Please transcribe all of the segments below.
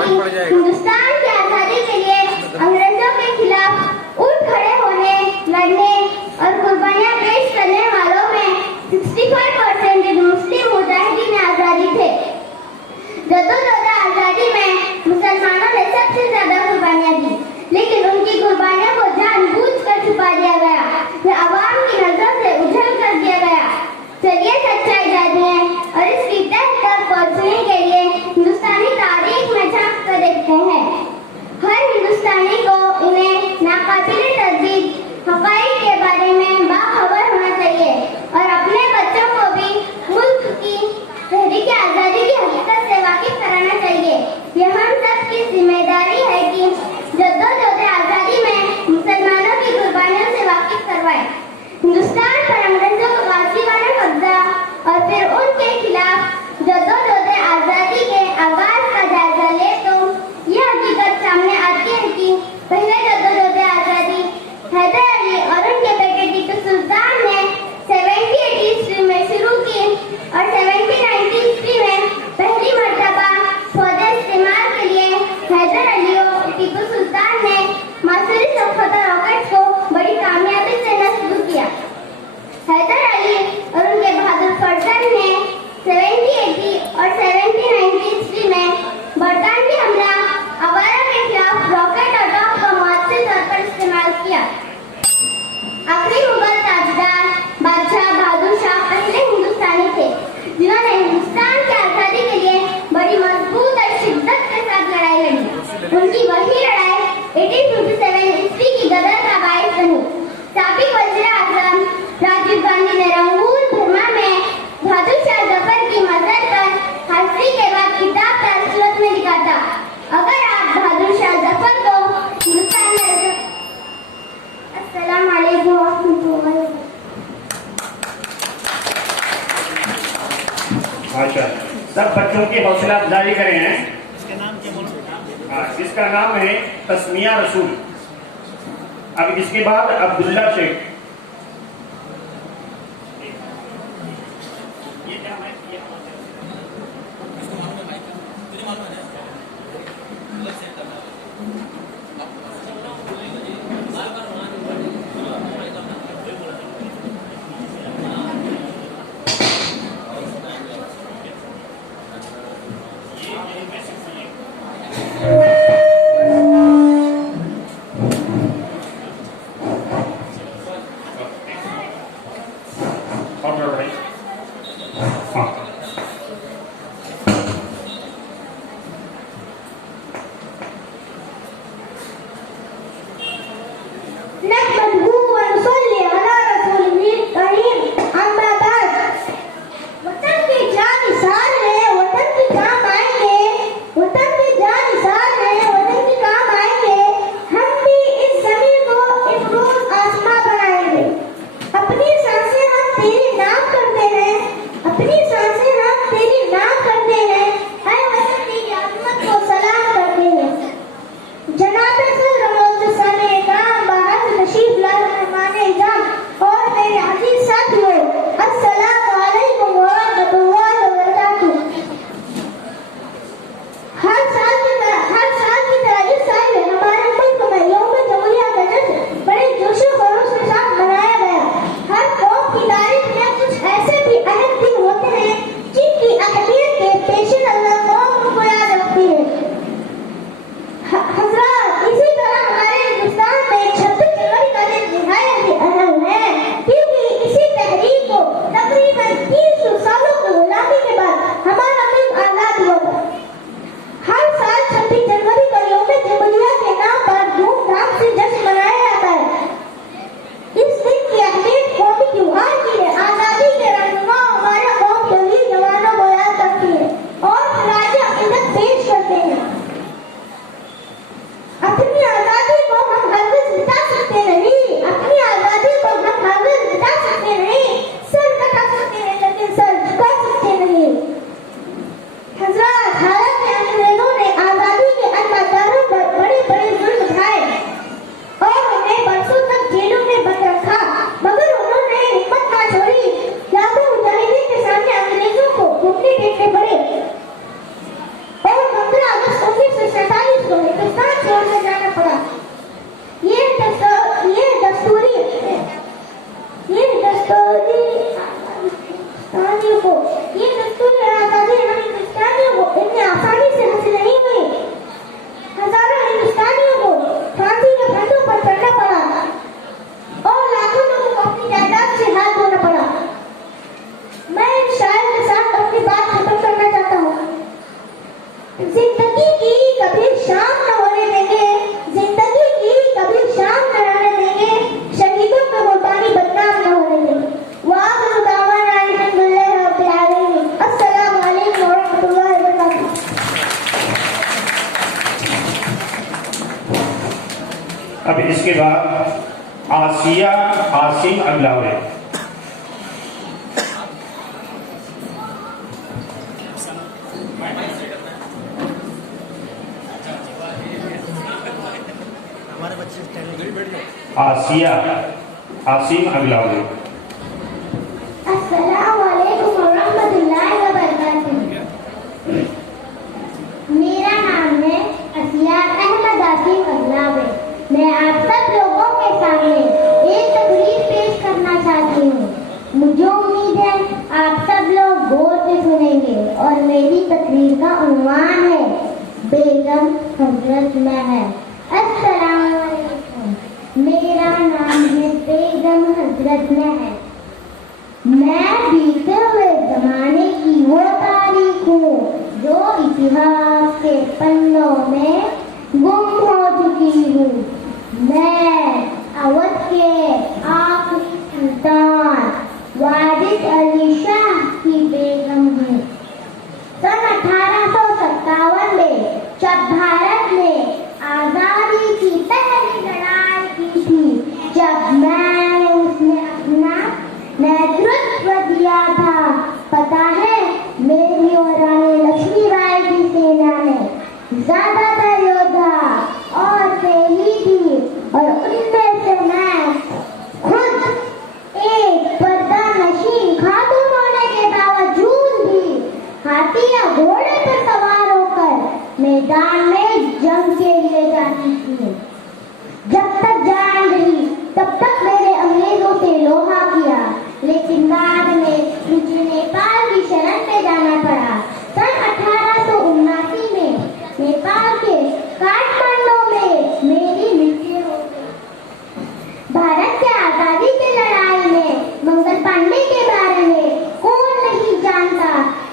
कि हिंदुस्तान की आजादी के लिए अंग्रेजों के खिलाफ उठ खड़े होने, लड़ने और कुर्बानियां पेश करने वालों में 65% मुस्लिम मुजाहिदीन आजादी थे। जद्दोजहद आजादी में मुसलमानों ने सबसे ज्यादा कुर्बानियां दी, लेकिन उनकी कुर्बानियों को जानबूझकर छुपा दिया गया या आवाम की नजर से उछल कर दिया गया। चलिए सच्चाई जानते हैं और इसकी तह तक पहुंचने के लिए हिंदुस्तानी तारीख में झांक कर देखते हैं। हर हिंदुस्तानी को इन्हें नाकाबिले तस्दीक हक़ाइक़ के बारे में बाखबर होना चाहिए और अपने बच्चों को भी मुल्क की तहरीक आज़ादी की हकीकत से वाकिफ कराना चाहिए। यह हम सब की जिम्मेदारी है कि जद्दोजहद आज़ादी में मुसलमानों की कुर्बानियों से वाकिफ करवाएं। हिंदुस्तान पर अंग्रेजों का गाजिबाना कब्जा और फिर उनके खिलाफ जद्दोजहद आज़ादी के आगाज का जायजा ले तो यह हकीकत सामने आती है कि पहले जद्दोजहद आज़ादी हैदर अली और उनके बेटे टीपू सुल्तान ने 70-80 ईस्वी में शुरू की और 70-90 ईस्वी में पहली मर्तबा फौजी इस्तेमाल के लिए हैदर अली और टीपू सुल्तान ने मासूरी सख्ता रॉकेट्स को बड़ी कामयाबी से नस्ब किया। हैदर अली और उनके बहादुर फर्जंद ने 70-80 और 70-90 ईस्वी में बरतानवी हमला आवारा के खिलाफ रॉकेट और टॉप का मुअस्सिस तौर पर इस्तेमाल किया। आखिरी मुगल ताजदार बादशाह बहादुर शाह पहले हिंदुस्तानी थे जिन्होंने हिंदुस्तान की आजादी के लिए बड़ी मजबूत और शिद्दत के साथ लड़ाई लड़ी। उनकी वही लड़ाई 1857 ईस्वी की गदर का बाइस बनी। साबिक वज़ीर आज़म राजीव गांधी ने रंगून बर्मा में बहादुर शाह जफर की मदद पर हाजिरी के बाद किताब दर्ज सूरत में लिखा था, अगर आप बहादुर शाह जफर को हिंदुस्तान में। अस्सलाम वालेकुम व रहमतुल्लाहि व बरकातहू। माशाअल्लाह, सब बच्चों की हौसला अफजाई करें हैं। इसका नाम है तस्मिया रसूल। अब इसके बाद अब्दुल्ला शेख। अब इसके बाद आसिया आसिम अगलावे। आसिया आसिम अगलावे। अस्सलाम वालेकुम वरहमतुल्लाहि वबरकातुहू। मेरा नाम है आसिया अहमद आसिम अगलावे। मैं आप सब लोगों के सामने एक तकरीर पेश करना चाहती हूँ। मुझे उम्मीद है आप सब लोग गौर से सुनेंगे और मेरी तकरीर का उन्वान है बेगम हजरत महल। अस्सलाम वालेकुम। मेरा नाम है बेगम हजरत महल। मैं बीते हुए जमाने की वो तारीख हूँ जो इतिहास के पन्नों में गुम हो चुकी हूँ। मैं अवध के आखिरी सुल्तान वाजिद अली शाह की बेगम हूँ। सन 1857 में जब भारत ने आजादी की पहली लड़ाई की थी, जब मैंने उसमें अपना नेतृत्व दिया था, पता है मेरी और रानी लक्ष्मीबाई की सेना ने ज्यादातर योद्धा और पहली थी और उनमें से मैं खुद एक पर्दा नशीन खातून होने के बावजूद भी हाथी या घोड़े पर सवार होकर मैदान में जंग के लिए जाती थी। जब तक जान रही तब तक मेरे अंग्रेजों से लोहा किया, लेकिन बाद में मुझे नेपाल की शरण में जाना पड़ा। सन 1879 में नेपाल के काठमांडू में मेरी मृत्यु हो गई। भारत के आजादी की लड़ाई में मंगल पांडे के बारे में कौन नहीं जानता,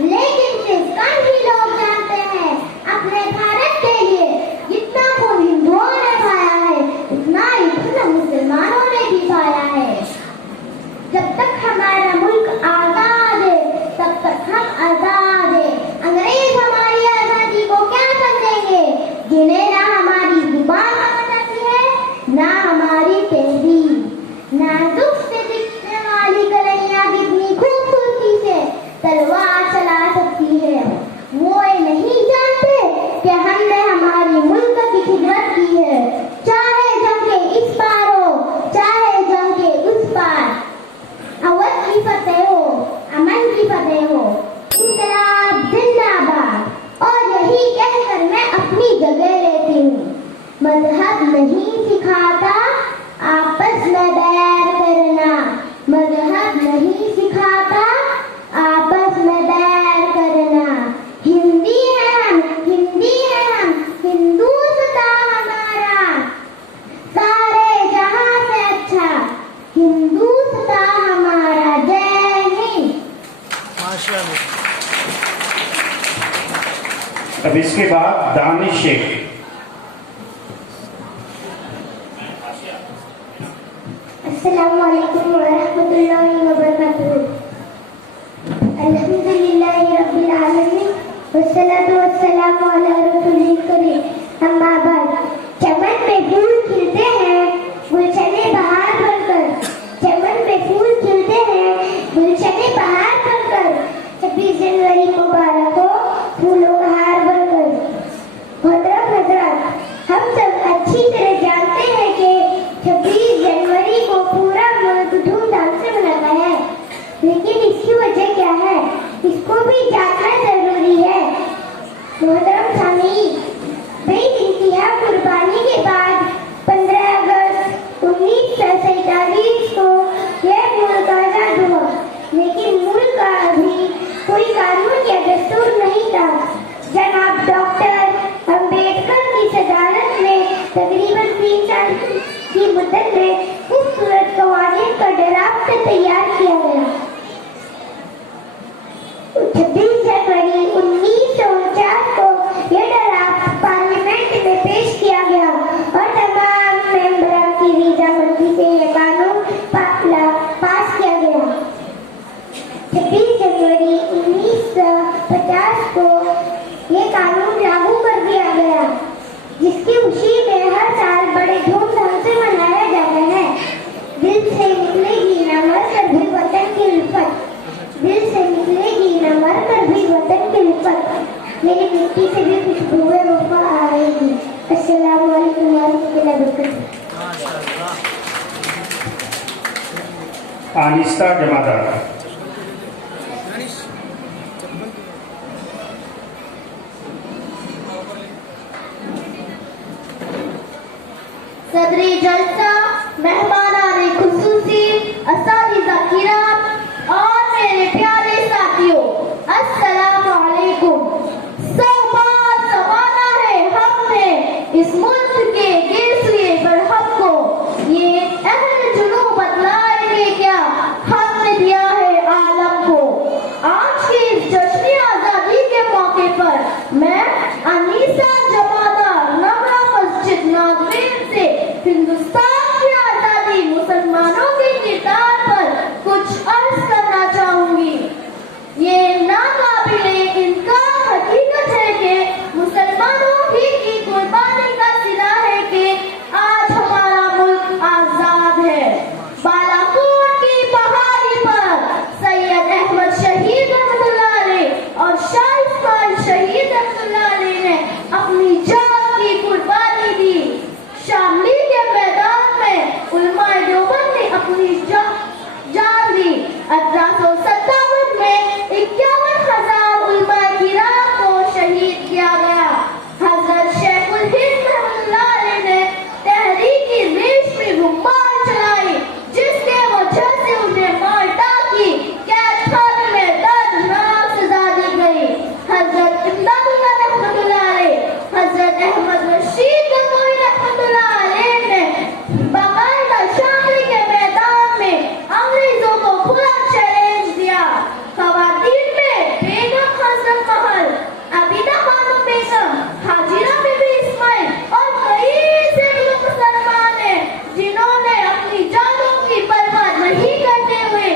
लेकिन सिर्फ कम ही लोग जानते हैं। अपने भारत के लिए जितना खून हिंदुओं ने खाया है, उतना ही खून मुसलमानों ने भी खाया है। जब तक हमारा मुल्क आजाद है, तब तक हम आजाद है। अंग्रेज हमारी आजादी को क्या समझेंगे, जिन्हें ना हमारी जुबान समझ आती है ना हमारी तहजीब। नाजुक से दिखने वाली कलैया कितनी खूबसूरती से तलवार चला सकती है। वो ये नहीं जानते कि हमने हमारी मुल्क की खिदमत की है, चाहे जंग के इस पार हो चाहे जंग के उस पार। अवध की फतेह हो, अमन की फतेह हो, इंकलाब जिंदाबाद। और यही कहकर मैं अपनी जगह लेती हूँ। मजहब नहीं सिखाता आपस में बैर करना, मजहब नहीं सिखाता आपस में बैर करना। हिंदी है हम, हिंदी है हम, हिंदुस्ता हमारा सारे जहां से अच्छा, हिंदुस्ता हमारा। जय हिंद। अब इसके बाद दानिश शेख। अस्सलाम वालेकुम वरहमतुल्लाहि वबरकातुहू। अल्हम्दुलिल्लाहि रब्बिल आलमीन वस्सलातु वस्सलामु अला रसूलिल करीम। अम्मा बाद। चमन में फूल खिलते हैं गुलशने बहार बनकर, चमन में फूल खिलते हैं गुलशने बहार बनकर। 26 जनवरी मुबारक हो फूलों का हार बनकर। मोहतरम हज़रात, हम सब अच्छी तरह जानते हैं कि 26 जनवरी को पूरा मुल्क धूमधाम से मनाता है, लेकिन इसकी वजह क्या है इसको भी जानना जरूरी है। मोहतरम सामीन, बेइंतहा कुर्बानी के बाद 15 अगस्त 1947 को यह मुल्क आजाद हुआ, लेकिन मुल्क का अभी कोई कानून या दस्तूर नहीं था। जनाब डॉक्टर अम्बेडकर की सदारत में तकरीबन 3 साल की मुद्दत में खूबसूरत कवानीन का ड्राफ्ट तैयार किया गया। 26 जनवरी 1949 को यह ड्राफ्ट पार्लियामेंट में पेश किया गया और तमाम मेंबरों की रजामंदी से यह कानून पास किया गया। 26 जनवरी 1950 को यह कानून लागू कर दिया गया, जिसकी खुशी में हर साल बड़े धूमधाम वतन की रिफत मेरी मिट्टी से भी खुशबुएं वफा आ रही हैं। अस्सलाम वालेकुम रहमतुल्लाहि व बरकातहू। आनिस्ता जमादार। सदरी जलसा, मेहमानाने खुसूसी, असातिज़ा किराम और मेरे प्यारे साथियों, अस्सलामु अलैकुम। सौबात सवाना है हमने इस मुल्क के गिरसुए बरहम को, ये अहल जुनू बतलाएंगे क्या हमने दिया है आलम को। आज की इस जश्न आजादी के मौके पर मैं अनीसा जमादार नमरा मस्जिद नागवीर से हिंदुस्तान की आजादी मुसलमानों के किरदार पर कुछ अर्ज करना चाहूंगी। ये नाकाबिले इनकार हकीकत है कि मुसलमानों ही की कुर्बानी का सिला है कि आज हमारा मुल्क आजाद है। बालाकोट की पहाड़ी पर सैयद अहमद शहीद रहमतुल्लाह अलैह और शाह इस्माइल शहीद रहमतुल्लाह अलैह ने अपनी जान की कुर्बानी दी। शामली के मैदान में उलमाए देवबंद ने अपनी जान दी। 1857 में 51,000 उलमाए किराम को शहीद किया गया। हजरत शेखुल हिंद रहमतुल्लाह अलैह ने तहरीकी रेशमी रुमाल चलाई, जिसके वजह से उन्हें माल्टा की कैदखाने में दर्दनाक सजा दी गई। हजरत इमदादुल्लाह रहमतुल्लाह अलैह, हजरत अहमद रशीद गंगोही रहमतुल्लाह अलैह ने बाकायदा शामली के मैदान में अंग्रेजों को खुला चैलेंज दिया। खवातीन में बेगम हजरत महल, अबीदा खानम बेगम, हाजिरा बीबी इस्माइल और कई ऐसे लोग मुसलमान हैं जिन्होंने अपनी जानों की परवाह नहीं करते हुए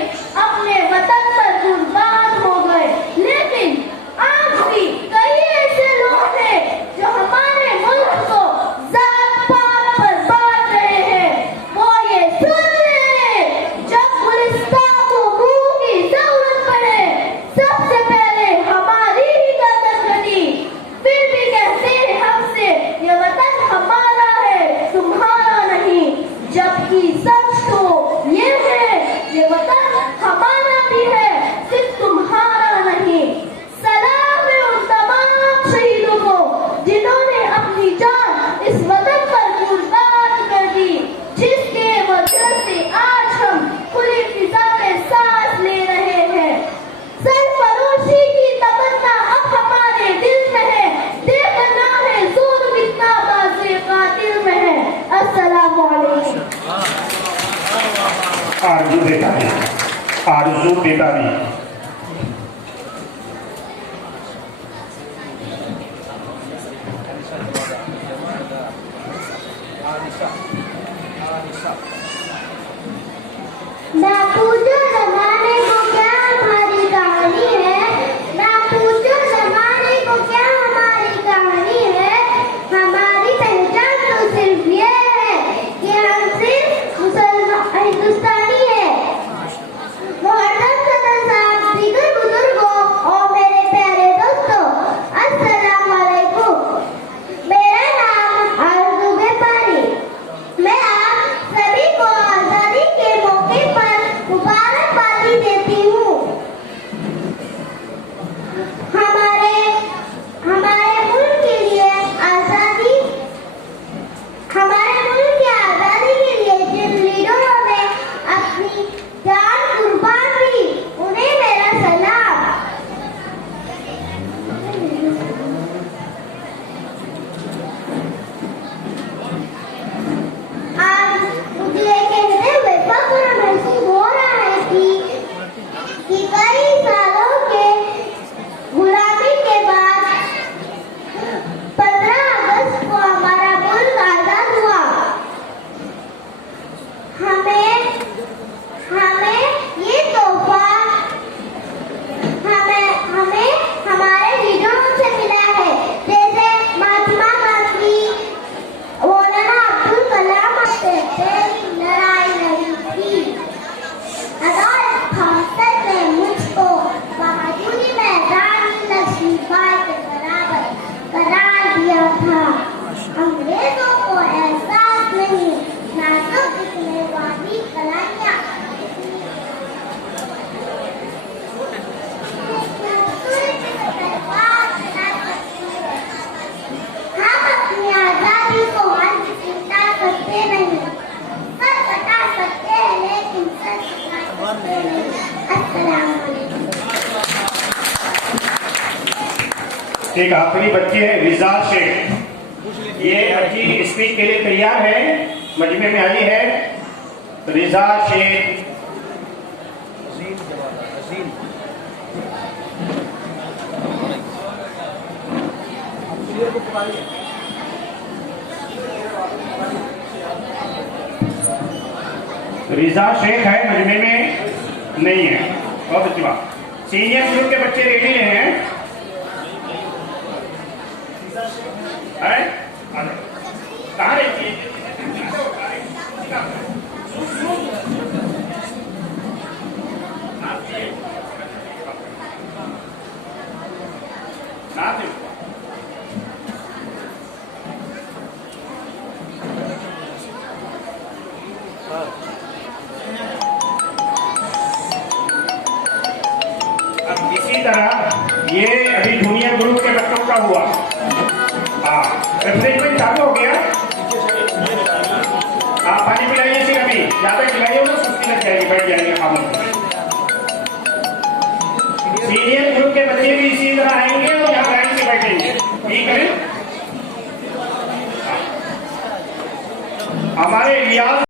अपने वतन पर कुर्बान हो गए। लेकिन आज भी कई ऐसे लोग हैं जो हमारे मुल्क को जात पात पर बांट रहे हैं। वो ये सुन ले, जब गुलिस्तान को मुंह की जरूरत पड़े सबसे पहले हमारी ही गर्दन कटी, फिर भी कहते हैं हमसे ये वतन हमारा है तुम्हारा नहीं, जबकि सच तो ये है ये वतन हमारा भी है सिर्फ तुम्हारा नहीं। सलाम है उन तमाम शहीदों को जिन्होंने अपनी जान इस वतन पर कुर्बान कर दी, जिसके वजह से आज हम खुली फिजा में सांस ले रहे हैं। सरफरोशी की तमन्ना अब हमारे दिल में है, देखना है जोर कितना बाज़े कातिल में है। अस्सलामु अलैकुम। आरजू बेतारी। आरजू बेतारी। ना पूछो ज़माने को क्या हमारी कहानी है, ना पूछो ज़माने को क्या हमारी कहानी है। हमारी पहचान तो सिर्फ ये है कि हम सिर्फ मुसलमान हिंदुस्तानी है। मोहतरम सदर साहब, दीगर बुजुर्गों और मेरे प्यारे दोस्तों, अस्सलाम वालेकुम। मेरा नाम आरज़ू बेतारी। एक आखिरी बच्चे हैं रिजा शेख। ये बच्ची स्पीच के लिए तैयार है, मजमे में आई है। रिजा शेख। रिजा शेख है, मजमे में नहीं है। बहुत अच्छी बात। सीनियर ग्रुप के बच्चे रेडी हैं? कहाँ रहती है? अब इसी तरह ये अभी जूनियर ग्रुप के बच्चों का हुआ। हाँ, रिफ्रेशमेंट चालू हो गया। हाँ, पानी पिलाइए फिर, अभी ज्यादा खिलाइए ना सुस्ती लग जाएगी, बैठ जाएंगे खामोश। सीनियर ग्रुप के बच्चे भी इसी तरह आएंगे और यहाँ लाइन से बैठेंगे, ठीक है? हमारे रियाज